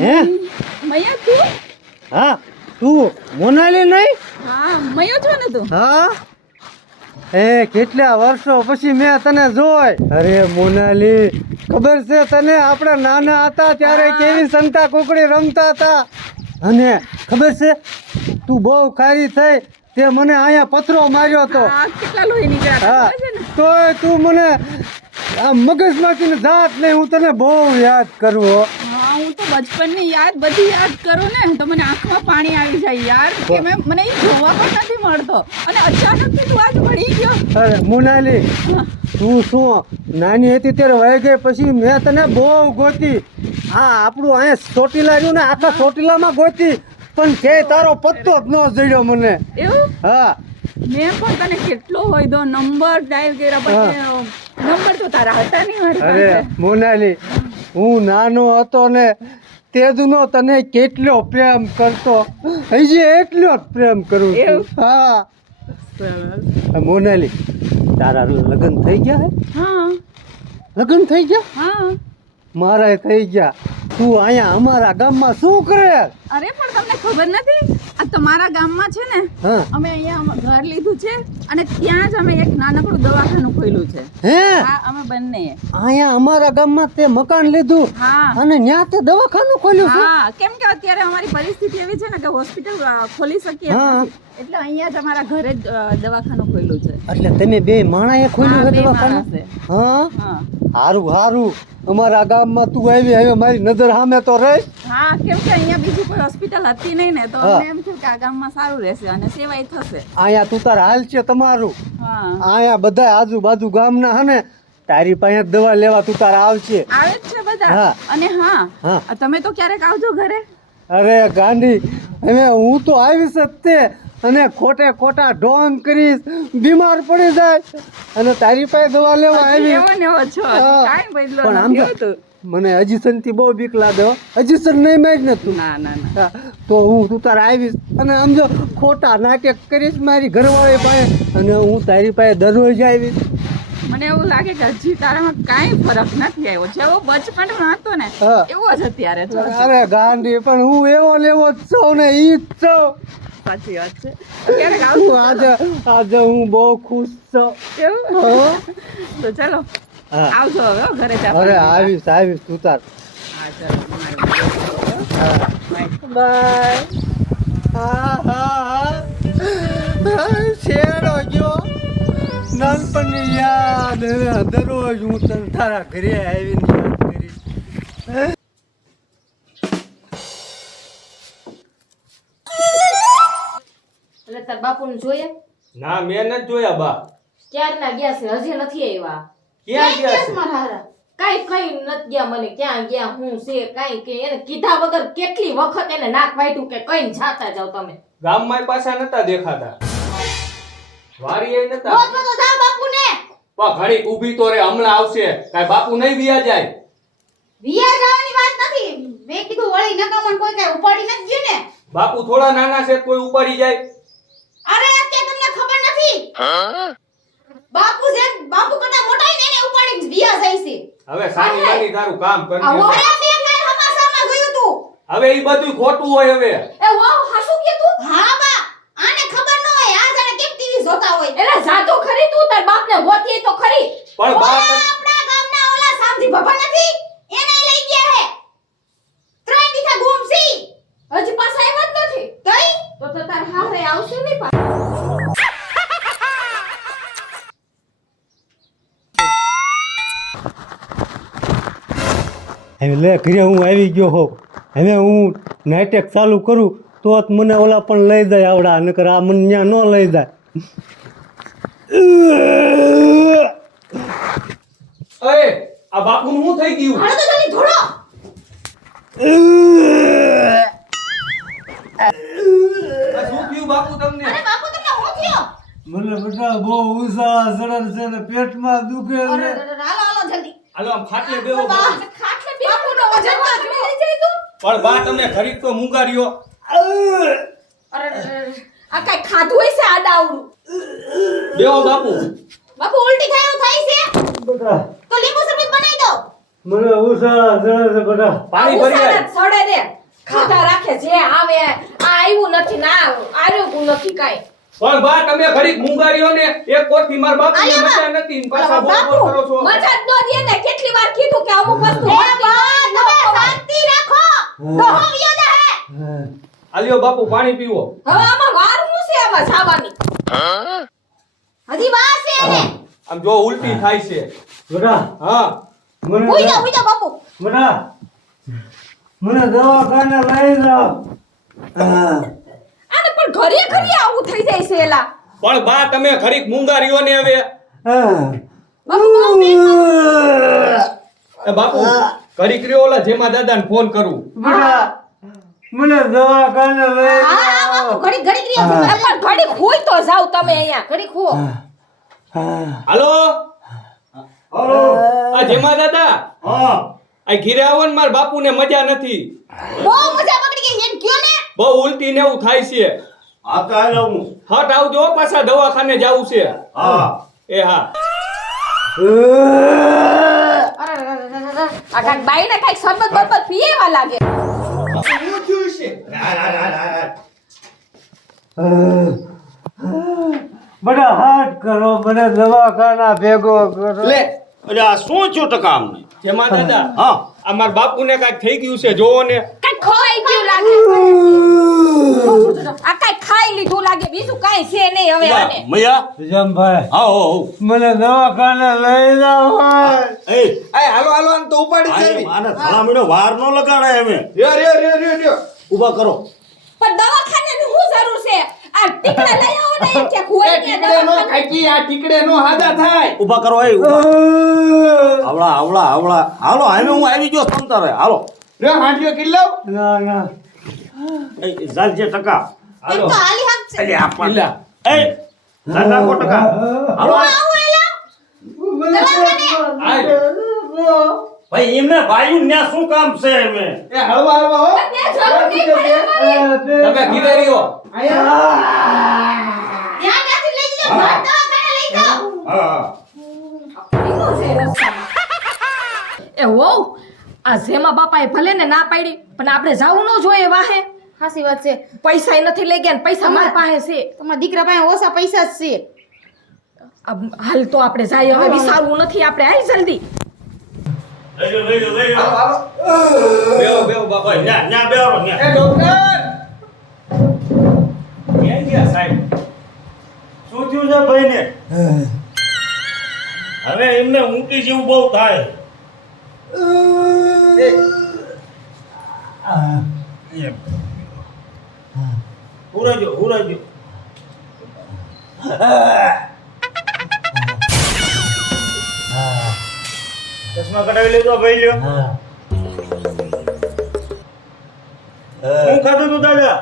હે મયા તું? હા તું મોનાલી નહીં? હા મયો છો ને તું? હા એ કેટલા વર્ષો પછી મેં તને જોઈ. અરે મોનાલી, ખબર છે તને આપણે નાના હતા ત્યારે કેવી સંતા કુકડી રમતા હતા? અને ખબર છે તું બહુ ખારી થઈ તે મને અહીંયા પથરો માર્યો હતો. હા કેટલા લોહી નીકળ્યા હા ખબર છે ને? તોય તું મને આ મગજમાંથી જાત નહીં. હું તને બહુ યાદ કરું હો. હા હું તો બચપનની યાદ બધી યાદ કરું ને તો મને આંખમાં પાણી આવી જાય યાર કે મને એ જોવા પણ નથી મળતો અને અચાનકથી તું આજ મળી ગયો. અરે મોનાલી, તું શું નાની હતી ત્યારે વહી ગઈ પછી મેં તને બહુ ગોતી. હા આપણું અહીંયા ચોટીલા રહ્યું ને આખા ચોટીલામાં ગોતી પણ કે તારો પત્તો જ ન જડ્યો મને. એવું? હા મેં પણ તને કેટલો હોય દો નંબર ડાયલ કર્યા પછી નંબર તો તારા હતા નહીં મારી અરે પાસે. મોનાલી, હું નાનો હતો ને તેજનો તને કેટલો પ્રેમ કરતો, હજી એટલો જ પ્રેમ કરું છું. એવું? હા સરસ. મોનાલી, તારા લગ્ન થઈ ગયા હે? હા લગ્ન થઈ ગયા? હા. મારા થઈ ગયા. તું અહીંયા અમારા ગામમાં શું કરે? અરે પણ તમને ખબર નથી આ તમારા ગામમાં છે ને હા અમે અહીંયા ઘર લીધું છે અને ત્યાં જ અમે એક નાનકડું દવાખાનું ખોલ્યું છે. હે હા અમે બંને. અહીંયા અમારા ગામમાં તે મકાન લીધું હા અને ત્યાં તે દવાખાનું ખોલ્યું છે? હા કેમ કે અત્યારે અમારી પરિસ્થિતિ એવી છે ને કે હોસ્પિટલ ખોલી શકીએ હા. નથી. એટલે અહીંયા જ અમારા ઘરે જ દવાખાનું ખોલ્યું છે. એટલે તમે બે માણાએ ખોલ્યું હા, છે બે દવાખાનું? માણસે. હા હા હારું હારું. અમારા ગામમાં તું આવી હવે મારી નજર સામે તો રહી. હા કેમ કે અહીંયા બીજી કોઈ હોસ્પિટલ હતી નહીં ને તો હા. અમને એમ થયું કે આ ગામમાં સારું રહેશે અને સેવાય થશે. અહીંયા તું તાર હાલ છે તમારું. હા અહીંયા બધા આજુબાજુ ગામના હે ને તારી પાસે જ દવા લેવા તું તાર આવશે. આવે જ છે બધા. હા. અને હા. હા તમે તો ક્યારેક આવજો ઘરે. અરે ગાંડી, હવે હું તો આવીશ જ તે અને ખોટે ખોટા ઢોંગ કરીશ, બીમાર પડી જાય અને તારી પાસે દવા લેવા આવી. એવો ને એવો છો હા. કાંઈ બદલો પણ આમ નથી તો હોતું. મને અજીસનથી બહુ બીક લાગે હો. અજીસન નહીં માર ને તું. ના ના ના હા, તો તું તારે આવીશ અને આમ જો ખોટા નાટક કરીશ મારી ઘરવાળી પાસે અને હું તારી પાસે દરરોજ આવીશ. મને એવું લાગે કે હજી તારામાં કાંઈ ફરક નથી આવ્યો જેવો બચપનમાં હતો ને હા. એવો જ અત્યારે છો. અરે ગાંડી, પણ હું એવો ને એવો જ છું ને ઈ જ છું. સાચી વાત છે. ક્યારેક હું આવજો. આજે હું બહુ ખુશ છું. કેવું? હો? તો ચાલો હા. આવજો હવે હો, ઘરે ચા અરે પાણી પીવા. આવીશ તું તાર. હા ચાલો હા. બાય. હા હા હા શેરો ગયો નાનપણની યાદ. હવે દરરોજ હું તને તારા ઘરે આવીને યાદ કરીશ. એટલે તાર બાપુને જોઈએ? ના મેં નથી જોયા બા. ક્યારના ગયા છે હજી નથી આવ્યા. ક્યાં ગયા છે? મારા હારા કાઈ કઈ નથી ગયા મને ક્યાં ગયા હું છે કાઈ કે એને કીધા વગર કેટલી વખત એને નાક વાટ્યું કે કઈ જાતા જાવ તમે. ગામમાં પાછા નતા દેખાતા. વાડીએ નતા. રોજ તો જા બાપુને પા ઘડી ઊભી તો રે, હમણાં આવશે. કાઈ બાપુ નહીં વિયા જાય. વિયા જવાની વાત નથી. મેં કીધું વળી નકામણ કોઈ કઈ ઉપાડી નથી ગયું ને. બાપુ થોડા નાના છે, કોઈ ઉપાડી જાય. અરે અત્યારે તમને ખબર નથી. બાપુ કરતા મોટા ને એને ઉપાડી વિયા જાય છે. હવે સાની માની તારું કામ આ કરી. ઓરે મેં કાલ હમાસામાં જોયું તું. હવે ઈ બધું ખોટું હોય હવે. એ વાહ હાસુ કે તું? હા બા આને ખબર ન હોય આ જાણે કેમ ટીવી જોતા હોય. એલા જાતો ખરી તું તાર બાપને ગોતીએ તો ખરી. પણ બા આપણા ગામના ઓલા સામજી બાપા નથી એને લઈ ગયા હે. 3 દીથા ગુમ છી. હજી પાછા આવ્યા જ નથી. કઈ? તો તાર હારે આવશે નહીં પાછા. હવે લે ઘરે હું આવી ગયો હોઉં. હવે હું નાટક ચાલુ કરું તો જ મને ઓલા પણ લઈ જાય આવડા, નકર આ મને ત્યાં ન લઈ જાય. અરે આ બાપુનું શું થઈ ગયું? હાલો તો જલ્દી ધોળો. આ શું થયું બાપુ તમને? અરે બાપુ તમને હું થયો? મને બેટા બહુ ઉષા સડન છે ને પેટમાં દુખે અરે છે. હાલો હાલો જલ્દી. હાલો આમ ખાટલે બેહો બા બાપુ. ખાટલે બે બાપુનો વજન તો લઈ જાય તું. પણ બા તમને ખરીદ તો મુંગાર્યો. અરે આ કઈ ખાધું હશે છે આડાવડું. બેહો બાપુ. બાપુ ઉલટી થાય એવું થાય છે બેટા તો લીંબુ શરબત બનાવી દો. મને ઉષા જળે છે બેટા. પાણી ભરી આય. ઉસારા સડે ને ખાધા રાખે જે આવે આ આવ્યું નથી ના આરોગ્ય નથી કાંઈ. પણ બા તમે ઘડીક મુંગારીઓ ને એક કોઠી માર બાપુને અલ્યા બા. મજા નથી ને પાછા બોલ બાપુ, બોલ કરો છો. મજા જ ન દે ને કેટલી વાર કીધું કે અમુક વસ્તુ તમે શાંતિ રાખો તો હું વિયો જાહે. હા. આલ્યો બાપુ પાણી પીવો. હવે આમાં વાર શું છે આમાં જવાની હજી વાર છે એને આમ જો ઉલટી થાય છે. બેટા હા મને ઉઈ જા બાપુ. બેટા મને દવાખાને લઈ જાઓ. હા. આને પણ ઘરે ઘરે આવું થઈ જાય છે એલા. પણ બા તમે ઘડીક મુંગારીઓ ને હવે હા. બાપુ બહુ એ બાપુ ઘડીક રહ્યો ઓલા જેમાં દાદાને ફોન કરું. બેટા મને દવાખાને લઈ હા જાઓ. બાપુ ઘડી ઘડી ક્રિયા પણ ઘડી ખોઈ તો જાવ તમે અહીંયા ઘડી ખો. હા. હાલો હાલો આ જેમાં દાદા હા આ ઘીરે આવો ને મારા બાપુને મજા નથી. બહુ મજા બગડી ગઈ એમ કયો ને. બહુ ઉલટી ને એવું થાય છે. આ તો હાલ હું હટ આવજો હો, પાછા દવાખાને જાવું છે. હા એ હા આ કાક બાઈને કાક શરબત બરબત પીએવા લાગે. બેટા હાથ કરો મને દવાખાના ભેગો કરો. લે અરે આ શું થયું ટકા અમને જેમાં દાદા હા આ મારા બાપુને કાંઈક થઈ ગયું છે જોવો ને. કાક ખોઈ ગયું લાગે. આ કાક ખાઈ લીધું લાગે બીજું કાઈ છે નહીં હવે આને. મૈયા જમભાઈ હા હો મને દવાખાને લઈ જાઓ. એ હાલો હાલો આમ તો ઉપાડી આને ધડામણો વાર નો લગાડાય અમે ઊભા કરો પણ દવાખાને શું જરૂર છે આ ટીકડા લઈ આવો ને કે ખોઈ ને દવાખાને. ખાકી આ ટીકડે નો હાદા થાય. ઊભા કરો એ આવડા આવડા આવડા હાલો હવે હું આવી ગયો તમતારે હાલો રે હાંડિયો કિલ્લો ના ના એ જાલજે ટકા એક હાલો તો હાલી હક છે. અલે આપણ કિલ્લા એ જાલ રાખો ટકા હાલો આવું એલા દવાખાને. ભાઈ એમને ભાઈ ને શું કામ છે એમે એ હળવા હળવા હો. ત્યાં જરૂર નહીં પડે અમારે. તમે ઘીરે રહ્યો. ત્યાં ત્યાંથી લઈ જજો દવાખાને લઈ જાઓ. હા એ વહુ આ જેમાં બાપાએ ભલે ને ના પાડી પણ આપણે જાવું ન જોઈએ વાહે. હાસી વાત છે પૈસા નથી લઈ ગયા ને પૈસા મારી પાસે છે. તમારા દીકરા પાસે ઓછા પૈસા જ છે હાલ તો આપણે જાય હવે વિચારવું નથી આપણે હાલ જલ્દી. લઈ લો બેહો બેહો બાપા. ન્યા ન્યા બેહો ન્યા એ ડોક્ટર ક્યાં ગયા સાહેબ? શું થયું છે ભાઈને હવે એમને ઊંકી જેવું બહુ થાય એમ હુરાજો ચશ્મા કઢાવી લેજો ભાઈ લ્યો શું ખાધું તું દાદા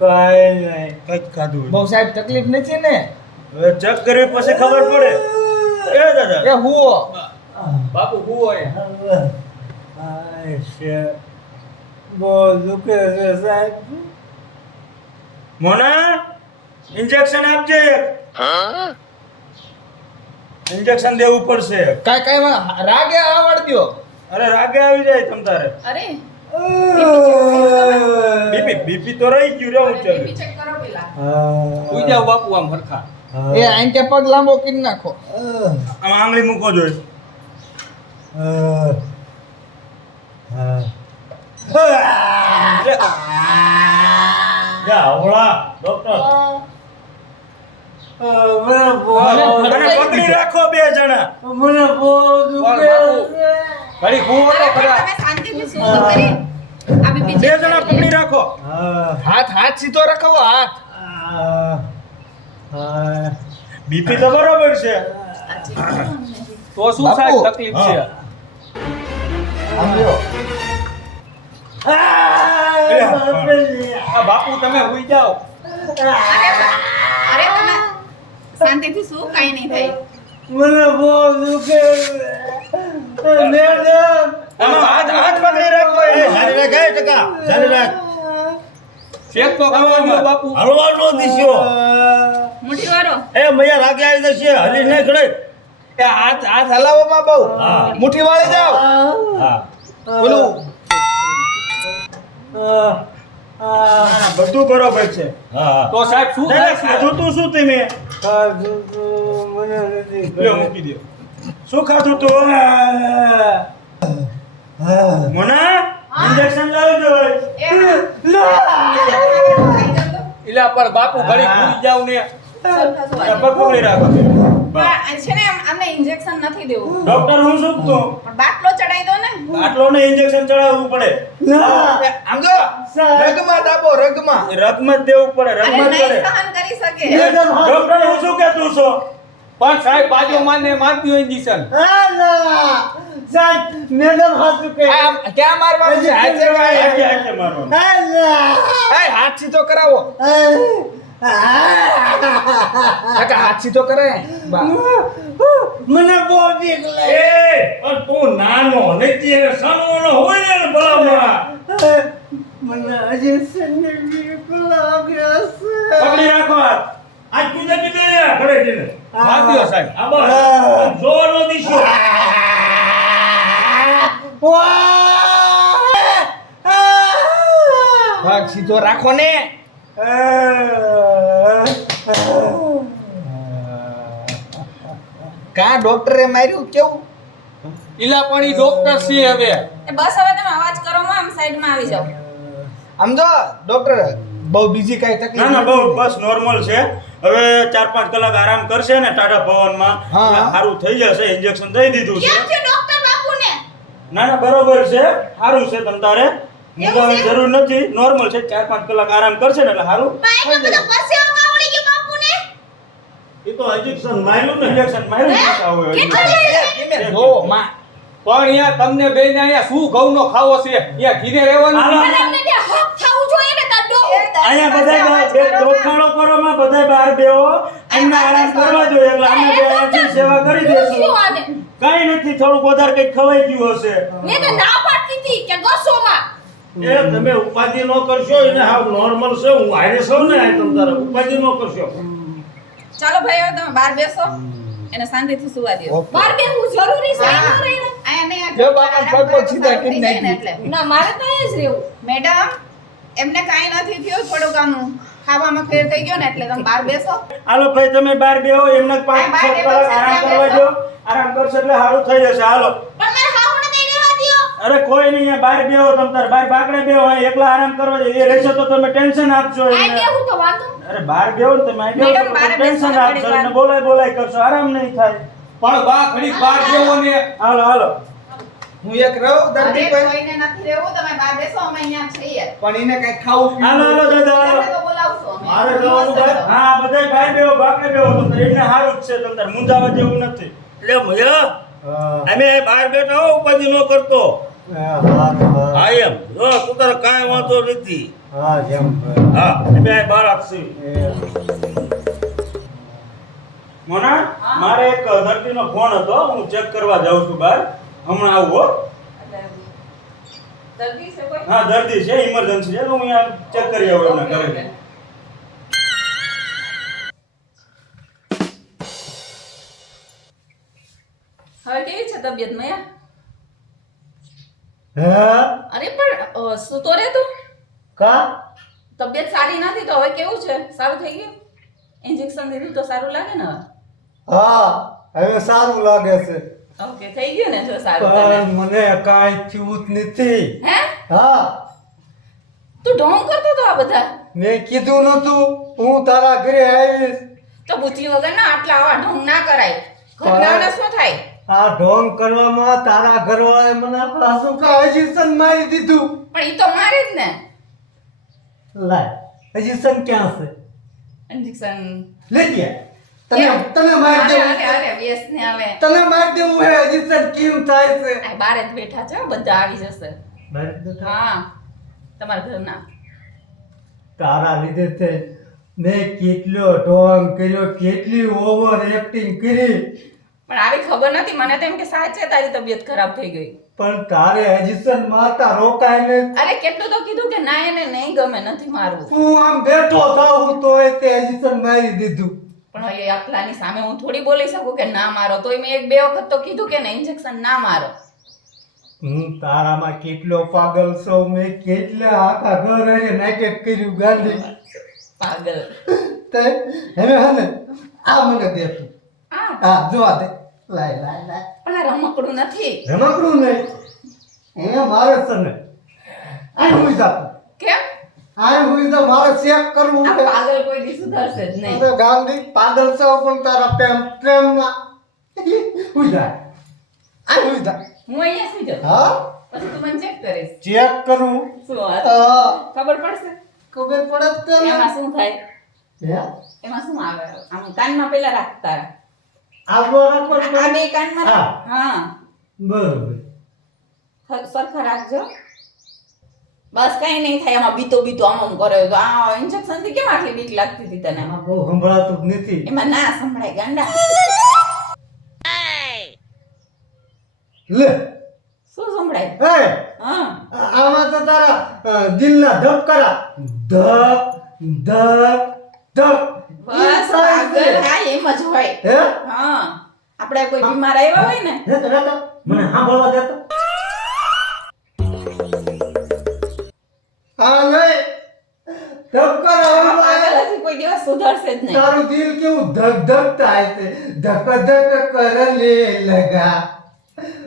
કાંઈ નહીં. કઈ ખાધું બહુ સાહેબ તકલીફ નથી ને? હવે ચેક કરી પછી ખબર પડે એ દાદા એ હુઓ બાપુ હુઓ એ. આય છે. બહુ દુખે છે સાહેબ. મોના ઇન્જેક્શન આપજે ઇન્જેક્શન દેવું પડશે કાઈ કાઈ રાગે આવડ્યો. અરે રાગે આવી જાય તમ તારે અરે બીપી તો રહી ગયું રે હું ચાલે ચેક કરો પેલા. ઉઈ જાવ બાપુ આમ હરખા. એ આઈ કે પગ લાંબો કરી નાખો. આમ આંગળી મૂકો જોઈએ હવળા ડોક્ટર મને પકડી રાખો બે જણા મને બહુ દુખે છે. ઘડી હુઓ તો ખરા. તમે શાંતિથી શું કરી આ બીપી બે જણા પકડી રાખો હાથ સીધો રખાવો હાથ. બીપી તો બરોબર છે તો શું સાહેબ તકલીફ છે? આ બાપુ તમે હુઈ જાઓ. અરે તમે શાંતિથી શું કાઈ નહીં થાય. મને બહુ દુખે છે. મેડમ આમાં હાથ પકડી રાખો એ જારી રાખ એ ટકા જારી રાખ ચેક તો કરવા દો બાપુ. હલવા નો દીસ્યો મુઠ્ઠી વાળો એ મૈયા રાગે આવી જશે હલી નહીં ખડે એ હાથ હલાવવામાં બહુ હા. મુઠ્ઠી વાળી જાવ હા બોલું ના, બધું બરોબર છે. હા હા તો સાહેબ શું દાદા, થાય છે? ખાધું તું શું તમે? ખાધું તો મને નથી લ્યો, મૂકી દો. શું ખાધું તું? મોના, ઇન્જેક્શન લાવજો. ઇલા પર બાપુ ઘડી ભૂલી જાવ ને. આ પગ પકડી રાખો. પણ છે ને આમને ઇન્જેક્શન નથી દેવું ડોક્ટર હું શું તું? પણ બાટલો ચડાઈ દો ને આટલો ને ઇન્જેક્શન ચડાવવું પડે. આમ જો રગમાં દાબો રગમાં એ રગમાં જ દેવું પડે, અરે રગમાં જ નહીં પડે. સહન કરી શકે ડોક્ટર હું શું કહેતું છો? પણ સાહેબ બાજુ માને મારતી હોય ઇન્જેક્શન. મેડમ હાથું કે ક્યાં મારવાનું છે હાથ ચડવાય હાથે હાથે મારવાનું. એ હાથ સીધો કરાવો કાકા હાથ સીધો કરે મને બહુ બીક એ, પણ તું નાનો નથી, હવે સનવાનો હોય ને ભલામણા. મને હજી સને બીક લાગે છે પકડી રાખો હાથ. આજ કૂદે કૂદે ને ઘરે જઈને. મારતી સાહેબ. આ બસ. જોરનો દીશો. ભાગ સીધો રાખો ને કા ડોક્ટરે માર્યું કેવું ઇલા પણ ઈ ડોક્ટર છે હવે. બસ હવે તમે અવાજ કરો માં આમ સાઈડમાં આવી જાઓ આમ જો ડોક્ટર બહુ બીજી કઈ ના તકલીફ ના નથી? બહુ બસ નોર્મલ છે. હવે 4-5 કલાક આરામ કરશે ને ટાઢા પવનમાં હા. એટલે સારું થઈ જશે. ઇન્જેક્શન દઈ દીધું છે. કેમ છે ડોક્ટર બાપુને? ના ના બરોબર છે, સારું છે. તમ તારે મૂંઝાવાની જરૂર નથી, નોર્મલ છે. 4-5 કલાક આરામ કરશે ને એટલે સારું. પણ એટલો બધો પરસેવો કાવડી ગયો બાપુને? એ તો ઇન્જેક્શન માર્યું ને. ઇન્જેક્શન માર્યું છે આવું હોય. ધીમે જો માં પણ અહીંયા તમને બેને અહીંયા શું ઘઉંનો ખાવો છે? અહીંયા ઘીરે રહેવાનું હાલો. અને અમને ત્યાં હક થવું જોઈએ ને તાડો. અહીંયા બધા દોખાડો કરોમાં બધા બહાર બેહો. એમને આરામ કરવા જોઈએ એટલે અમે બે અહીંયાથી સેવા કરી શું દઈશું. આને? કઈ નથી, થોડુંક વધારે કંઈક ખવાઈ ગયું હશે. મેં તો ના પાડતી હતી કે ગસોમાં. એ તમે ઉપાધિ ન કરશો, એને હાવ નોર્મલ છે. હું હારે છું ને આ તમ તારે ઉપાધિ ન કરશો. ચાલો ભાઈ હવે તમે બહાર બેસો એને શાંતિથી સુવા દો બાર બેહવું જરૂરી છે હા. એનું રહીને. આયા નહીં જો બાપા પગ પગ સીધા સારું થઈ કરી જાય ને નાખી. એટલે ના મારે તો અહીંયા જ રહેવું. મેડમ એમને કાંઈ નથી થયું થોડુંક આમ ખાવામાં ફેર થઈ ગયો ને એટલે તમે બહાર બેસો હાલો ભાઈ તમે બહાર બેહો. એમને બહાર 5-6 બેહો, કલાક આરામ ત્યાં કરવા બેસો. દો. આરામ કરશે એટલે સારું થઈ જશે. હાલો. પણ મારે હાહુને નહીં રહેવા દ્યો. અરે કોઈ નહીં, અહીંયા બહાર બેહો. તમ તાર બહાર બાકડે બેહો. અહીં એકલા આરામ કરવા દો. એ રહેશે તો તમે ટેન્શન આપશો આ એને. બેહું તો વાંધો. અરે બહાર બેહો ને તમે અહીં બેહો મેડમ, તો બહાર ટેન્શન બેસો ને આપશો. ઘડીક એને બોલાય કરશો, આરામ નહીં થાય. પણ બા ઘડી બહાર જેવો ને. હાલો હાલો. હું એક રહું અરે દર્દી પર કોઈને નથી રહેવું તમે બહાર બેસો અમે અહીંયા છીએ પણ એને કઈ ખાવું હાલો હાલો દાદા હાલો. તમને તો બોલાવશું અમે. મારે જવાનું ભાઈ. હા બધાય બહાર બેહો, બાકડે બેહો. તમ તાર એમને સારું જ છે. તમ તાર મૂંઝાવા જેવું નથી. એટલે મજા અમે બહાર બેઠા હો, ઉપાધિ ન કરતો. હા એમ જો તું તારે કાંઈ વાંધો નથી. હા જેમ હા અમે અહીં બહાર આપશી. મોના મારે એક દર્દીનો ફોન હતો, હું ચેક કરવા જાઉં છું બહાર. હમણાં આવું હો. દર્દી છે કોઈ હા દર્દી છે, ઇમરજન્સી છે, તો હું અહીંયા ચેક કરી આવું એમના ઘરે. હવે કેવી છે તબિયત મયા હે અરે પણ સુતો રે તું કા તબિયત સારી નથી તો હવે કેવું છે સારું થઈ ગયું ઇન્જેક્શન દીધું તો સારું લાગે ને હવે હા હવે સારું લાગે છે ઓકે થઈ ગયું ને જો સારું તને પણ મને કાંઈ થયું જ નથી હે હા તું ઢોંગ કરતો તો આ બધા મેં કીધું નતું હું તારા ઘરે આવીશ તો બુદ્ધિ વગરના આટલા આવા ઢોંગ ના કરાય ઘરનાને શું થાય આ ઢોંગ કરવામાં તારા ઘરવાળાએ મને પાછું ઇન્જેક્શન મારી દીધું પણ ઈ તો મારે જ ને લાય ઇન્જેક્શન ક્યાં છે ઇન્જેક્શન લઈ ગયા તને મારી અરે દેવું અરે અરે વ્યસ ને આવે તને મારી દેવું હે ઇન્જેક્શન કેમ થાય છે આ બારે જ બેઠા છે હો, બધા આવી જશે મારી દેતા. હા તમારા ઘરના તારા લીધે તે મેં કેટલો ઢોંગ કર્યો કેટલી ઓવર એક્ટિંગ કરી પણ આવી ખબર નથી મને તો એમ કે સાચે તારી તબિયત ખરાબ થઈ ગઈ પણ તારે ઇન્જેક્શન મારતા રોકાય ને અરે કેટલું તો કીધું કે ના એને નહીં ગમે નથી મારવું હું આમ બેઠો થાઉં તો તે ઇન્જેક્શન મારી દીધું પણ હવે આટલાની સામે હું થોડી બોલી શકું કે ના મારો, તોય મેં એક બે વખત તો કીધું કે ને ઇન્જેક્શન ના મારો. હું તારામાં કેટલો પાગલ છું, મેં કેટલા આખા ઘર હારે નાટક કર્યું ગાંધી. પાગલ. તે હવે હે ને આ મને દે તું. આ હા જો આ દે. લાય લાય લાય. પણ આ રમકડું નથી. રમકડું નહીં એ મારે છે ને આ હુઈ જા તું. કેમ? આ હુઈ જા, મારે ચેક કરવું આ છે. પાગલ કોઈ દી સુધરશે જ નહીં. અરે ગાંધી પાગલ છો પણ તારા પ્રેમમાં હુઈ જા. આ હુઈ જા. હું અહીંયા સુઈ જાઉં. હા પછી તું મને ચેક કરીશ. ચેક કરું. શું વાત? હા ખબર પડશે ખબર પડે જ ને. એમાં શું થાય? હે એમાં શું આવે? આમ કાનમાં પેલા રાખ તારા. આગો રાખો આ બે કાનમાં રાખ. હા બરોબર. સરખા રાખજો. બસ કઈ નહીં થાય. એમાં બીતો બીતો આમ આમ કરે તો આ ઇન્જેક્શન થી કેમ આટલી બીક લાગતી હતી તને? આમાં બહુ સંભળાતું જ નથી. એમાં ના સંભળાય ગાંડા. લે શું સંભળાય? હે હા આમાં તો તારા દિલના ધબકારા ધક ધક ધક. બસ આગળ હા એમ જ હોય. હે હા આપણે કોઈ બીમાર આવ્યા હોય ને રેતો રેતો મને સાંભળવા દેતો. હા નહીં ધબકારા આ આવે. પાગલ હજી કોઈ દિવસ સુધરશે જ નહીં. તારું દિલ કેવું ધક ધક થાય છે, ધક ધક કરને લગા.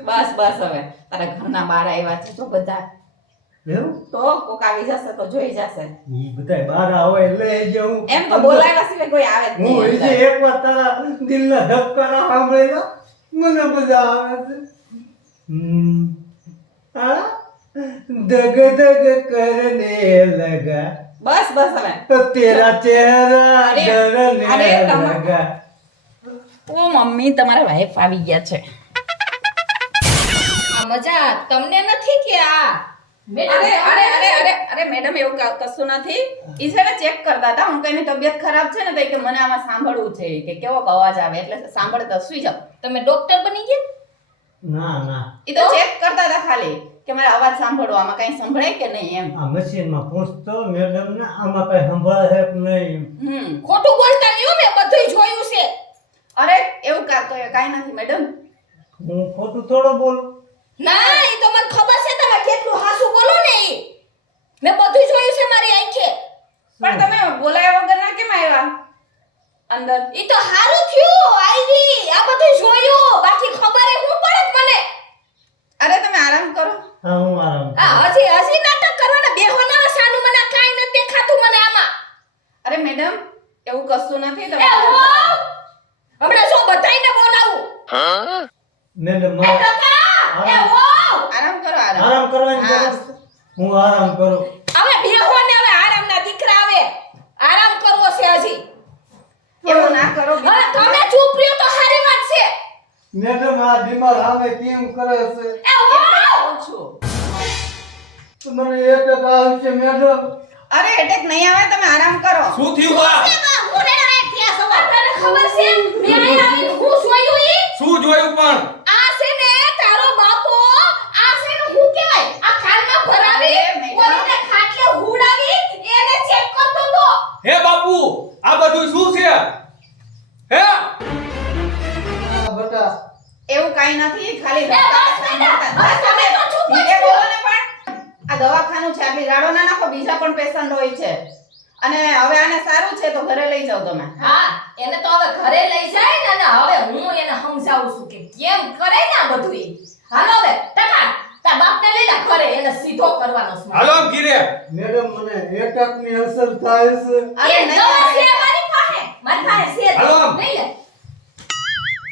બસ બસ હવે તારા ઘરના બહાર આવ્યા છે તો બધા એવું તો કોક આવી જશે તો જોઈ જશે. ઈ બધાય બહાર આવે લઈ જાઉં. એમ તો બોલાવ્યા સિવાય કોઈ આવે જ હું નહીં હજી અંદર. એકવાર તારા દિલના ધબકારા સાંભળેલા મને બધા આવે છે. હા ધગ ધગ કરને લગા બસ બસ હવે તેરા ચહેરા અરે, ડરને અરે, તમા- લગા. ઓ મમ્મી તમારા વાઈફ આવી ગયા છે. આ મજા તમને નથી કે આ અરે અરે અરે અરે અરે મેડમ એવું કશું નથી. ઈ છે ને ચેક કરતા હતા. હું કઈની તબિયત ખરાબ છે ને તો ઈ કે મને આમાં સાંભળવું છે કે કેવો અવાજ આવે એટલે સાંભળતા સુઈ જાવ. તમે ડોક્ટર બની ગયા? ના ના ઈ તો ચેક કરતા હતા ખાલી કે મારે અવાજ સાંભળવો આમાં કઈ સંભળાય કે નહીં એમ. આ મશીનમાં પૂછતો મેડમ ને આમાં કઈ સંભળાય છે કે નહીં. ખોટું બોલતા નહીં હો, મેં બધુંય જોયું છે. અરે એવું કાઈ નથી મેડમ. હું ખોટું થોડો બોલું. ના એ તો મને ખબર છે તમે કેટલું હાસું બોલો ને ઈ. મેં બધું જોયું છે મારી આંખે. પણ તમે બોલાયા વગર ના કેમ આવ્યા અંદર? ઈ તો હારું થયું આવી આ બધું જોયું, બાકી ખબર હું પડત મને. અરે તમે આરામ કરો. હા હું આરામ કરું. આ હજી નાટક કરવાના બેહો ના સાનું મને કાઈ નથી દેખાતું મને આમાં. અરે મેડમ એવું કશું નથી. એ તમે હો હમણાં જો બધાયને બોલાવું. મેડમ એ મારે ટકા એ હો આરામ કરો આરામ. આરામ કરવાની હા. જરૂર છે. હું આરામ કરું. હવે બેહો ને હવે આરામના દીકરા આવે. આરામ કરવો છે હજી. એવું ના કરો. હવે તમે ચૂપ રહ્યો તો સારી વાત છે. મેડમ આ બીમાર સામે કેમ કરે છે? એ હો કહું છું. મને એક આવશે મેડમ. અરે એટેક નહીં આવે. તમે આરામ કરો. શું થયું બા હું રેડા થયા સવાર તને ખબર છે મે અહીં આવીને હું જોયું ઈ શું જોયું પણ આ છે ને તારો બાપો આ છે ને હું કહેવાય આ કાનમાં ભરાવી અરે મેડમ. ઓલીને ખાટલે હુડાવી એને ચેક કરતો તો. હે બાપુ આ બધું શું છે હે આ બેટા એવું કાઈ નથી. ખાલી એ બસ બેટા બસ તમે તો ચૂપ જ ધીરે છો. બોલો ને પણ. આ દવાખાનું છે. આટલી રાડો ના નાખો. બીજા પણ પેશન્ટ હોય છે. અને હવે આને સારું છે તો ઘરે લઈ જાઓ તમે. હા એને તો હવે ઘરે લઈ જાય ને અને હવે હું એને સમજાવું છું કે કેમ કરે ને આ બધું ઈ. હાલો હવે ટકા તા બાપને લઈ જા ઘરે એને સીધો કરવાનો છે. હાલો આમ ઘીરે મેડમ મને એટકની અસર થાય છે. અરે એ નહીં દવા આવે. છે મારી પાસે છે હાલો. લઈ લે.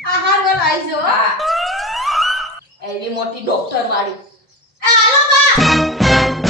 આ હાર વેલો આવી જો હા. એવી મોટી ડોક્ટર વાળી આ હાલો બા